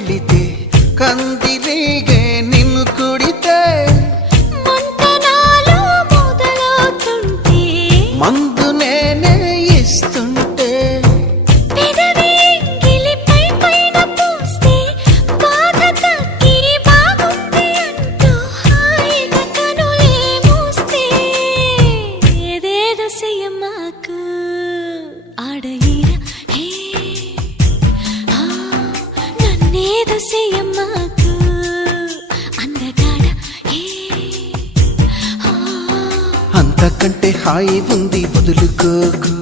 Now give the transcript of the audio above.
వెళితే కందిరీగే నిన్ను కుడితే మంతనాలు మొదలవుతుంటే మందు నేనే ఇస్తుంటే పెదవి గిలిపై పైన పూస్తే బాధ తగ్గి బాగుంది అంటూ హాయిగా కనులే మూస్తే ఏదేదో చెయ్యమాకు ఆడయిర హే నన్నేదో చెయ్యమాకు అందగాడ హే అంతకంటే హాయి ఉంది వదులుకోకు